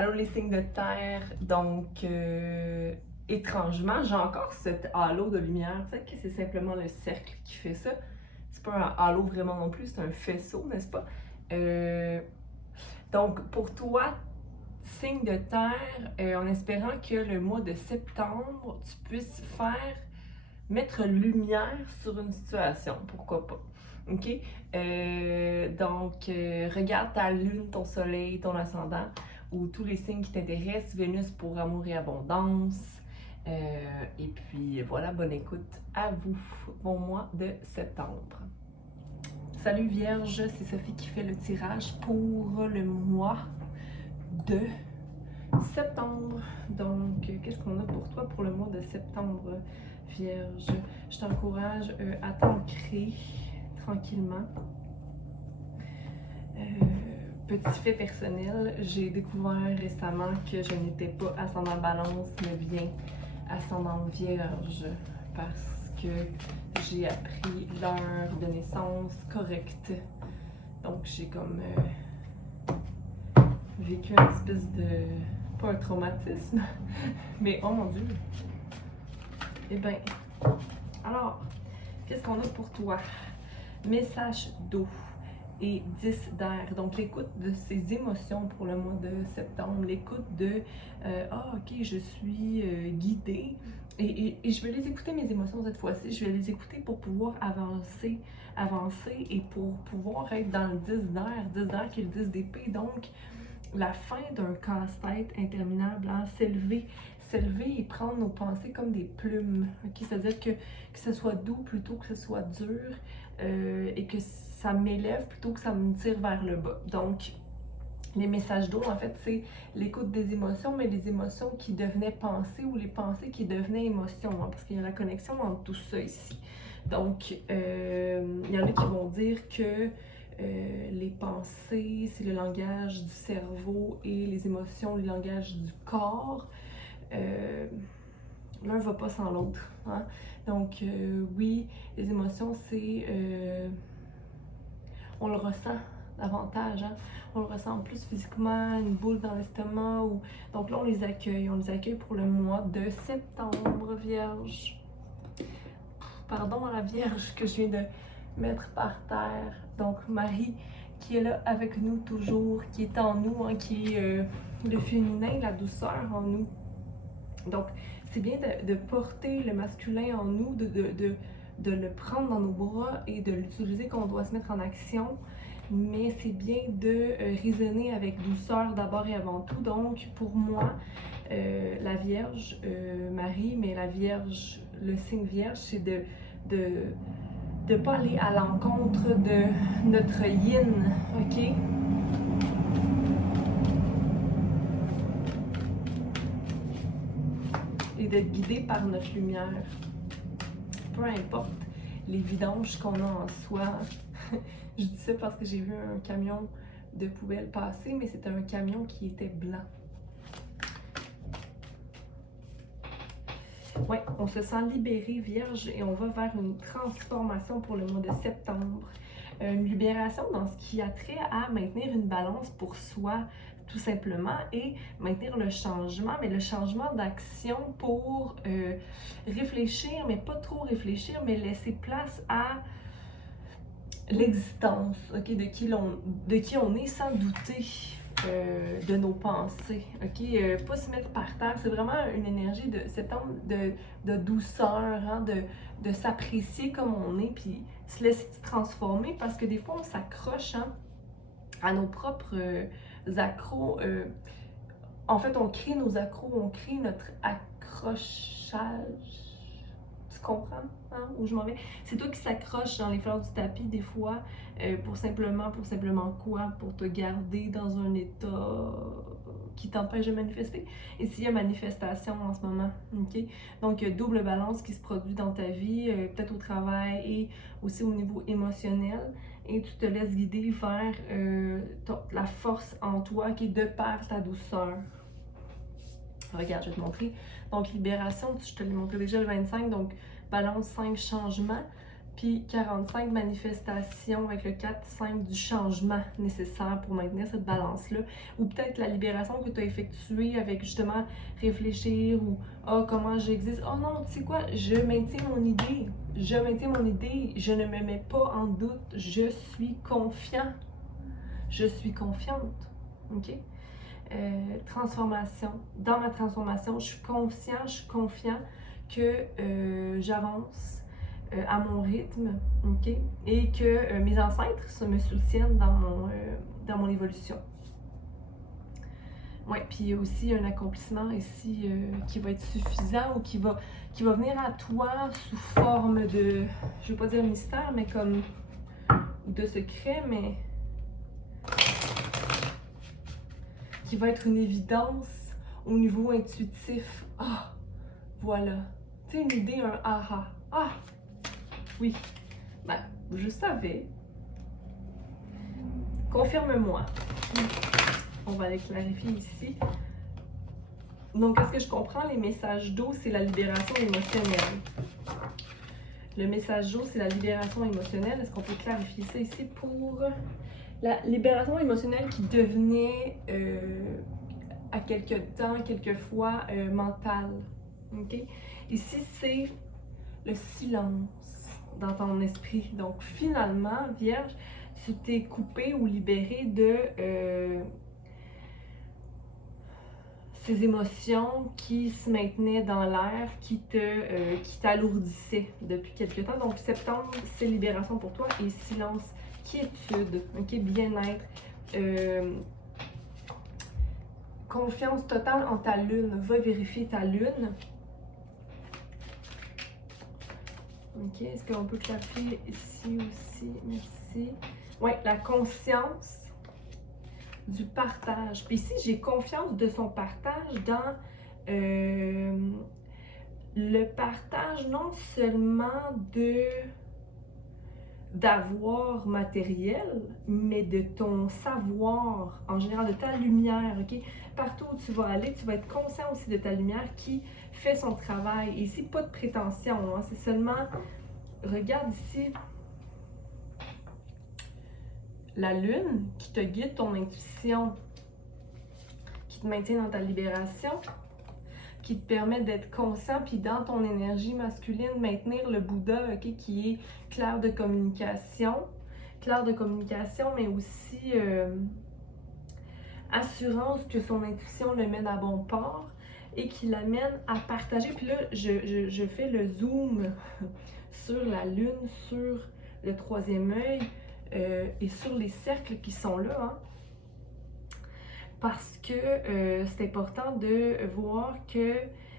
Allô les signes de terre, donc étrangement, j'ai encore cet halo de lumière. Peut-être que c'est simplement le cercle qui fait ça. C'est pas un halo vraiment non plus, c'est un faisceau, n'est-ce pas? Euh, donc pour toi, signe de terre, en espérant que le mois de septembre, tu puisses mettre lumière sur une situation, pourquoi pas. OK? Regarde ta lune, ton soleil, ton ascendant, ou tous les signes qui t'intéressent, Vénus pour amour et abondance. Et puis voilà, bonne écoute à vous. Bon mois de septembre. Salut Vierge, c'est Sophie qui fait le tirage pour le mois de septembre. Donc, qu'est-ce qu'on a pour toi pour le mois de septembre, Vierge? Je t'encourage à t'ancrer tranquillement. Petit fait personnel, j'ai découvert récemment que je n'étais pas ascendant balance, mais bien ascendant vierge, parce que j'ai appris l'heure de naissance correcte. Donc j'ai comme vécu une espèce de, pas un traumatisme, mais oh mon Dieu. Eh bien, alors, qu'est-ce qu'on a pour toi? Message d'eau et 10 d'air. Donc, l'écoute de ses émotions pour le mois de septembre, l'écoute de ok, je suis guidée et je vais les écouter, mes émotions, cette fois-ci. Je vais les écouter pour pouvoir avancer et pour pouvoir être dans le 10 d'air qui est le 10 d'épée. Donc, la fin d'un casse-tête interminable, hein, s'élever et prendre nos pensées comme des plumes, okay? C'est-à-dire que ce soit doux plutôt que ce soit dur, et que ça m'élève plutôt que ça me tire vers le bas. Donc, les messages d'eau, en fait, c'est l'écoute des émotions, mais les émotions qui devenaient pensées ou les pensées qui devenaient émotions, hein, parce qu'il y a la connexion entre tout ça ici. Donc, il y en a qui vont dire que les pensées, c'est le langage du cerveau et les émotions, le langage du corps. L'un ne va pas sans l'autre. Hein? Donc, oui, les émotions, c'est... on le ressent davantage. Hein? On le ressent plus physiquement, une boule dans l'estomac. Ou... Donc là, on les accueille. On les accueille pour le mois de septembre, Vierge. Pardon à la Vierge que je viens de mettre par terre. Donc, Marie qui est là avec nous toujours, qui est en nous, hein, qui est le féminin, la douceur en nous. Donc, c'est bien de porter le masculin en nous, de le prendre dans nos bras et de l'utiliser quand on doit se mettre en action. Mais c'est bien de raisonner avec douceur d'abord et avant tout. Donc, pour moi, la Vierge, Marie, mais la Vierge, le signe Vierge, c'est de pas aller à l'encontre de notre yin, ok? Et d'être guidé par notre lumière. Peu importe les vidanges qu'on a en soi. Je dis ça parce que j'ai vu un camion de poubelle passer, mais c'était un camion qui était blanc. Ouais, on se sent libéré, Vierge, et on va vers une transformation pour le mois de septembre. Une libération dans ce qui a trait à maintenir une balance pour soi, tout simplement, et maintenir le changement, mais le changement d'action pour réfléchir, mais pas trop réfléchir, mais laisser place à l'existence, okay, de qui on est sans douter de nos pensées. Okay? Pas se mettre par terre, c'est vraiment une énergie de septembre de douceur, hein, de s'apprécier comme on est, puis se laisser se transformer parce que des fois on s'accroche, hein, à nos propres accros. En fait, on crée nos accros, on crée notre accrochage. Tu comprends, hein, où je m'en vais? C'est toi qui s'accroches dans les fleurs du tapis des fois pour simplement quoi? Pour te garder dans un état qui t'empêche de manifester. Et s'il y a manifestation en ce moment, ok? Donc, il y a double balance qui se produit dans ta vie, peut-être au travail et aussi au niveau émotionnel. Et tu te laisses guider vers la force en toi qui est de par ta douceur. Regarde, je vais te montrer. Donc, libération, je te l'ai montré déjà le 25. Donc, balance 5 changements. Puis 45, manifestation avec le 4, 5 du changement nécessaire pour maintenir cette balance-là. Ou peut-être la libération que tu as effectuée avec justement réfléchir ou comment j'existe. Oh non, tu sais quoi, je maintiens mon idée. Je maintiens mon idée. Je ne me mets pas en doute. Je suis confiant. Je suis confiante. OK? Transformation. Dans ma transformation, je suis conscient, je suis confiant que j'avance à mon rythme, ok? Et que mes ancêtres me soutiennent dans mon évolution. Ouais, puis aussi un accomplissement ici qui va être suffisant ou qui va venir à toi sous forme de, je vais pas dire mystère, mais comme de secret, mais qui va être une évidence au niveau intuitif. Ah, voilà. Tu sais, une idée, un aha. Ah! Oui, ben, je savais. Confirme-moi. On va les clarifier ici. Donc, qu'est-ce que je comprends? Les messages d'eau, c'est la libération émotionnelle. Le message d'eau, c'est la libération émotionnelle. Est-ce qu'on peut clarifier ça ici pour la libération émotionnelle qui devenait à quelque temps, quelquefois, mentale? OK? Ici, c'est le silence dans ton esprit. Donc, finalement, Vierge, tu t'es coupé ou libéré de ces émotions qui se maintenaient dans l'air, qui t'alourdissaient depuis quelque temps. Donc, septembre, c'est libération pour toi et silence, quiétude, ok, bien-être, confiance totale en ta lune. Va vérifier ta lune. Ok, est-ce qu'on peut clarifier ici aussi? Merci. Oui, la conscience du partage. Puis ici, j'ai confiance de son partage dans le partage non seulement d'avoir matériel, mais de ton savoir, en général, de ta lumière, ok? Partout où tu vas aller, tu vas être conscient aussi de ta lumière qui fait son travail. Et ici, pas de prétention, hein, c'est seulement, regarde ici, la lune qui te guide ton intuition, qui te maintient dans ta libération, qui te permet d'être conscient, puis dans ton énergie masculine, maintenir le Bouddha, okay, qui est clair de communication, mais aussi assurance que son intuition le mène à bon port et qui l'amène à partager. Puis là, je fais le zoom sur la lune, sur le troisième œil et sur les cercles qui sont là, hein, parce que c'est important de voir que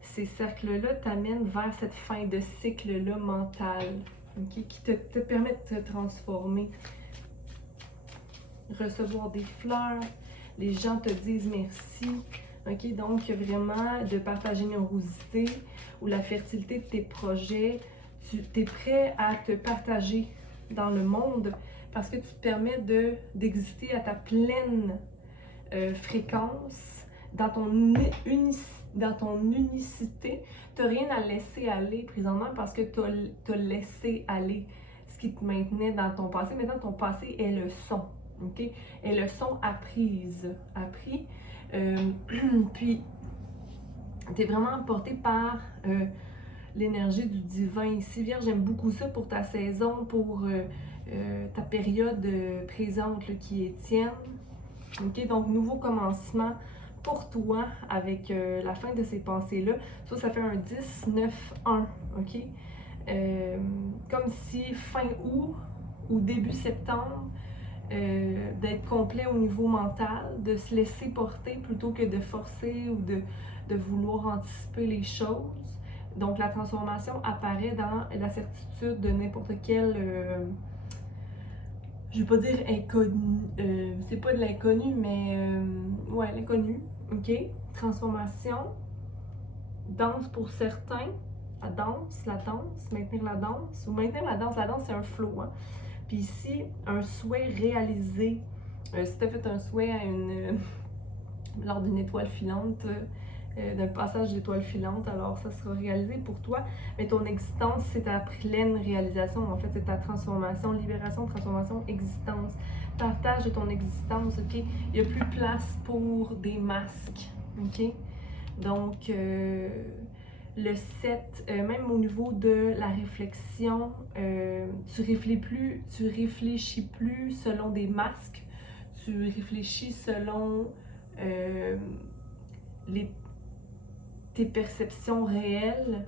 ces cercles-là t'amènent vers cette fin de cycle-là mental, okay, qui te permet de te transformer. Recevoir des fleurs, les gens te disent merci. Okay, donc, vraiment, de par ta générosité ou la fertilité de tes projets, tu es prêt à te partager dans le monde parce que tu te permets d'exister à ta pleine fréquence, dans ton unicité. Tu n'as rien à laisser aller présentement parce que tu as laissé aller ce qui te maintenait dans ton passé. Maintenant, ton passé est le son. Okay? Et le son appris. Puis, tu es vraiment emporté par l'énergie du divin ici. Vierge, j'aime beaucoup ça pour ta saison, pour ta période présente là, qui est tienne. Okay? Donc, nouveau commencement pour toi avec la fin de ces pensées-là. Ça fait un 10-9-1. OK? Comme si fin août ou début septembre, d'être complet au niveau mental, de se laisser porter plutôt que de forcer ou de vouloir anticiper les choses. Donc la transformation apparaît dans la certitude de n'importe quel, je vais pas dire inconnu, c'est pas de l'inconnu, mais ouais, l'inconnu, ok? Transformation, danse pour certains, la danse, maintenir la danse, ou maintenir la danse c'est un flow, hein? Puis ici, un souhait réalisé. Si tu as fait un souhait lors d'une étoile filante, d'un passage d'étoiles filantes, alors ça sera réalisé pour toi. Mais ton existence, c'est ta pleine réalisation, en fait, c'est ta transformation, libération, transformation, existence. Partage de ton existence, ok? Il n'y a plus place pour des masques, ok? Donc, le 7, même au niveau de la réflexion, tu réfléchis plus selon des masques, tu réfléchis selon tes perceptions réelles,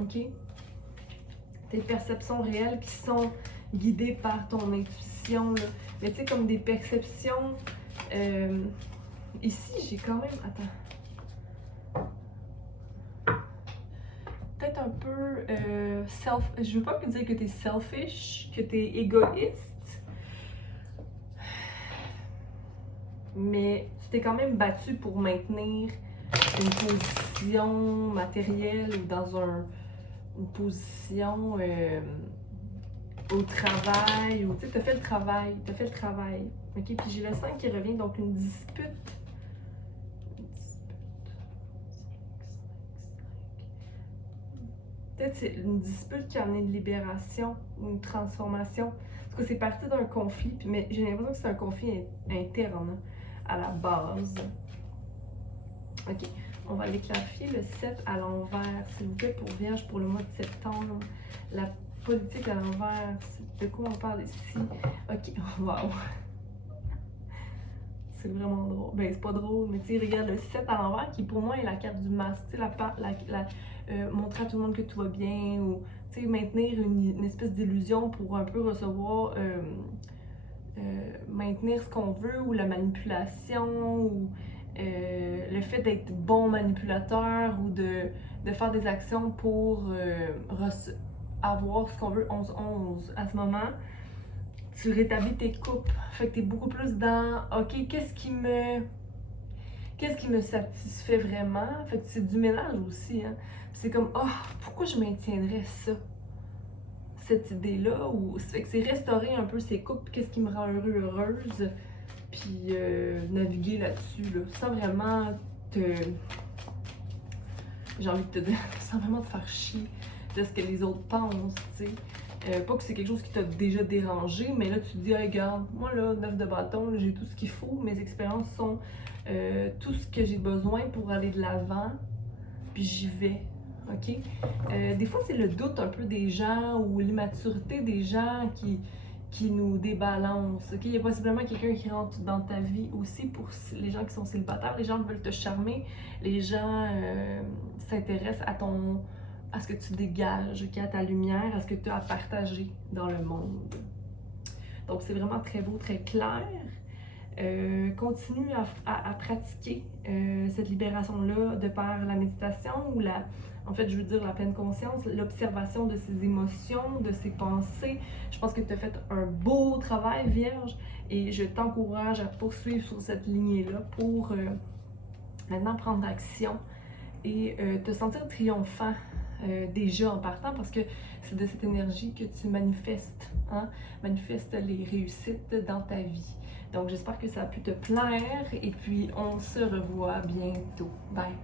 ok? Tes perceptions réelles qui sont guidées par ton intuition, là. Mais tu sais, comme des perceptions... ici, j'ai quand même... Attends. Peut-être un peu je veux pas dire que t'es selfish, que t'es égoïste, mais tu t'es quand même battu pour maintenir une position matérielle ou dans une position au travail, ou tu sais, t'as fait le travail, ok? Puis j'ai le 5 qui revient, donc une dispute. Peut-être c'est une dispute qui a amené une libération ou une transformation. Parce que c'est parti d'un conflit, mais j'ai l'impression que c'est un conflit interne à la base. Ok, on va l'éclarifier. Le 7 à l'envers, s'il vous plaît, pour Vierge pour le mois de septembre. La politique à l'envers, de quoi on parle ici? Ok, wow! C'est vraiment drôle. Ben, c'est pas drôle, mais tu sais, regarde le 7 à l'envers qui pour moi est la carte du masque. Tu sais, montrer à tout le monde que tout va bien ou tu sais, maintenir une espèce d'illusion pour un peu recevoir, maintenir ce qu'on veut ou la manipulation ou le fait d'être bon manipulateur ou de faire des actions pour avoir ce qu'on veut 11-11. À ce moment, tu rétablis tes coupes. Fait que t'es beaucoup plus dans OK, qu'est-ce qui me satisfait vraiment? Fait que c'est du mélange aussi, hein. C'est comme pourquoi je maintiendrais ça? Cette idée-là, ou fait que c'est restaurer un peu ces coupes, qu'est-ce qui me rend heureuse, puis naviguer là-dessus, là, sans vraiment j'ai envie de te dire, sans vraiment te faire chier de ce que les autres pensent, tu sais. Pas que c'est quelque chose qui t'a déjà dérangé, mais là tu te dis, hey, regarde, moi là, 9 de bâton, j'ai tout ce qu'il faut, mes expériences sont tout ce que j'ai besoin pour aller de l'avant, puis j'y vais, ok? Des fois c'est le doute un peu des gens ou l'immaturité des gens qui nous débalancent, ok? Il y a possiblement quelqu'un qui rentre dans ta vie aussi pour les gens qui sont célibataires, les gens veulent te charmer, les gens s'intéressent à ce que tu dégages, okay, à ta lumière, à ce que tu as à partager dans le monde. Donc c'est vraiment très beau, très clair. Continue à pratiquer cette libération-là de par la méditation ou en fait, je veux dire la pleine conscience, l'observation de ses émotions, de ses pensées. Je pense que tu as fait un beau travail, Vierge, et je t'encourage à poursuivre sur cette lignée-là pour maintenant prendre action et te sentir triomphant déjà en partant, parce que c'est de cette énergie que tu manifestes, hein? Manifeste les réussites dans ta vie. Donc j'espère que ça a pu te plaire et puis on se revoit bientôt. Bye!